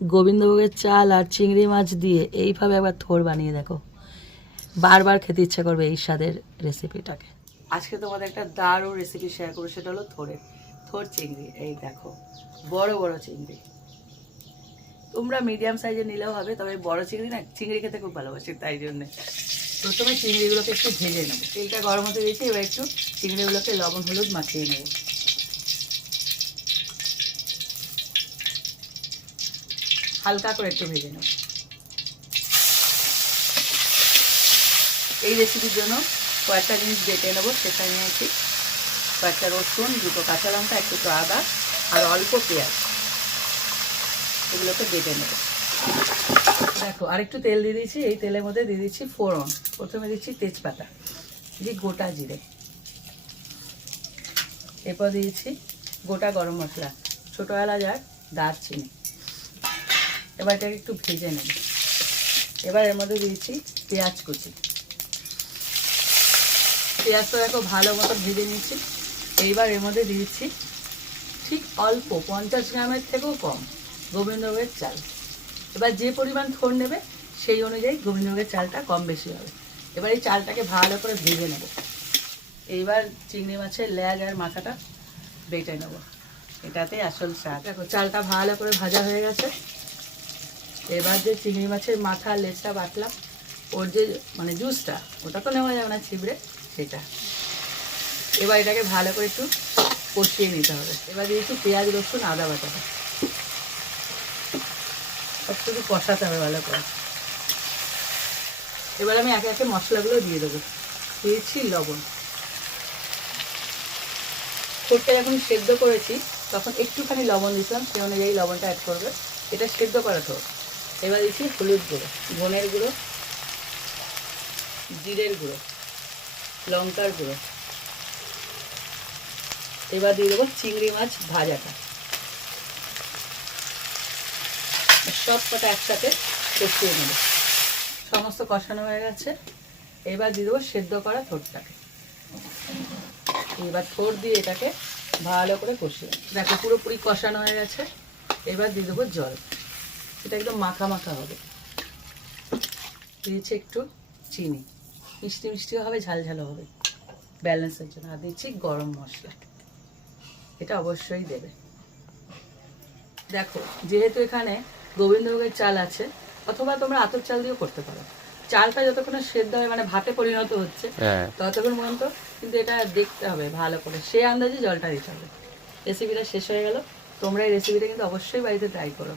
গোবিন্দভোগের চাল আর চিংড়ি মাছ দিয়ে এইভাবে একবার থোর বানিয়ে দেখো। বারবার খেতে ইচ্ছা করবে এই স্বাদের রেসিপিটাকে। আজকে তোমাদের একটা দারুণ রেসিপি শেয়ার করব, সেটা হলো থোরের থোর চিংড়ি, এই দেখো, বড় বড় চিংড়ি। তোমরা মিডিয়াম সাইজে নিলেও হবে, তবে বড় চিংড়ি না, চিংড়ি খেতে খুব ভালোবাসি তাই জন্যে। প্রথমে চিংড়িগুলোকে একটু ভেজে নেব। তেলটা গরম হতে দিয়েছি, এবার একটু চিংড়িগুলোকে লবণ, হলুদ মাখিয়ে নেব। হালকা করে একটু ভেজে নেব। এই রেসিপির জন্য কয়েকটা জিনিস বেটে নেব, সেটা নিয়েছি কয়েকটা রসুন, দুটো কাঁচা লঙ্কা একটু আদা, আর অল্প পেঁয়াজ। এগুলোকে বেটে নেব। দেখো, আরেকটু তেল দিয়ে দিয়েছি এই তেলের মধ্যে দিয়ে দিচ্ছি ফোড়ন। প্রথমে দিচ্ছি তেজপাতা, দিয়ে গোটা জিরে। এরপর দিয়েছি গোটা গরম মশলা, ছোটো এলাচ আর দারচিনি। এবার এটাকে একটু ভেজে নেব। এবার এর মধ্যে দিয়েছি পেঁয়াজ কুচি। পেঁয়াজটা দেখো ভালো মতো ভেজে নিয়েছি এইবার এর মধ্যে দিয়েছি ঠিক অল্প, পঞ্চাশ গ্রামের থেকেও কম গোবিন্দভোগের চাল। এবার যে পরিমাণ থোর নেবে সেই অনুযায়ী গোবিন্দভোগের চালটা কম বেশি হবে। এবার এই চালটাকে ভালো করে ভেজে নেব। এইবার চিংড়ি মাছের লেজ আর মাথাটা বেটে নেব। এটাতে আসল স্বাদ। দেখো, চালটা ভালো করে ভাজা হয়ে গেছে। এবার যে চিংড়ি মাছের মাথা, লেজটা বাটলাম, ওর যে মানে জুসটা ওটা তো নেওয়া যাবে না ছিবড়ে, সেটা। এবার এটাকে ভালো করে একটু কষিয়ে নিতে হবে। এবার দিয়েছি পেঁয়াজ, রসুন, আদা সব শুধু কষাতে হবে ভালো করে। এবার আমি একে একে মশলাগুলো দিয়ে দেবো। দিয়েছি লবণ। ঠোঁটটা যখন সেদ্ধ করেছি, তখন একটুখানি লবণ দিয়েছিলাম, সেই অনুযায়ী লবণটা অ্যাড করবে। এটা সেদ্ধ করা ঠোঁট এবার দিচ্ছি হলুদ গুঁড়ো, ধনের গুঁড়ো, জিরের গুঁড়ো, লঙ্কার গুঁড়ো। এবার দিয়ে দেবো চিংড়ি মাছ ভাজাটা। সব কটা একসাথে কষিয়ে নেব। সমস্ত কষানো হয়ে গেছে। এবার দিয়ে দেবো সেদ্ধ করা থোরটাকে। এবার থোর দিয়ে এটাকে ভালো করে কষিয়ে দেখো পুরোপুরি কষানো হয়ে গেছে। এবার দিয়ে দেবো জল। এটা একদম মাখা মাখা হবে। দিয়েছি একটু চিনি। মিষ্টি মিষ্টিও হবে ঝাল ঝালও হবে। ব্যালেন্সের জন্য। আর দিচ্ছি গরম মশলা। এটা অবশ্যই দেবে। দেখো যেহেতু এখানে গোবিন্দভোগের চাল আছে অথবা তোমরা আতর চাল দিয়েও করতে পারো। চালটা যতক্ষণ সেদ্ধ হয় মানে ভাতে পরিণত হচ্ছে হ্যাঁ। ততক্ষণ পর্যন্ত কিন্তু এটা দেখতে হবে ভালো করে। সে আন্দাজে জলটা দিতে হবে। রেসিপিটা শেষ হয়ে গেল। তোমরা এই রেসিপিটা কিন্তু অবশ্যই বাড়িতে ট্রাই করো।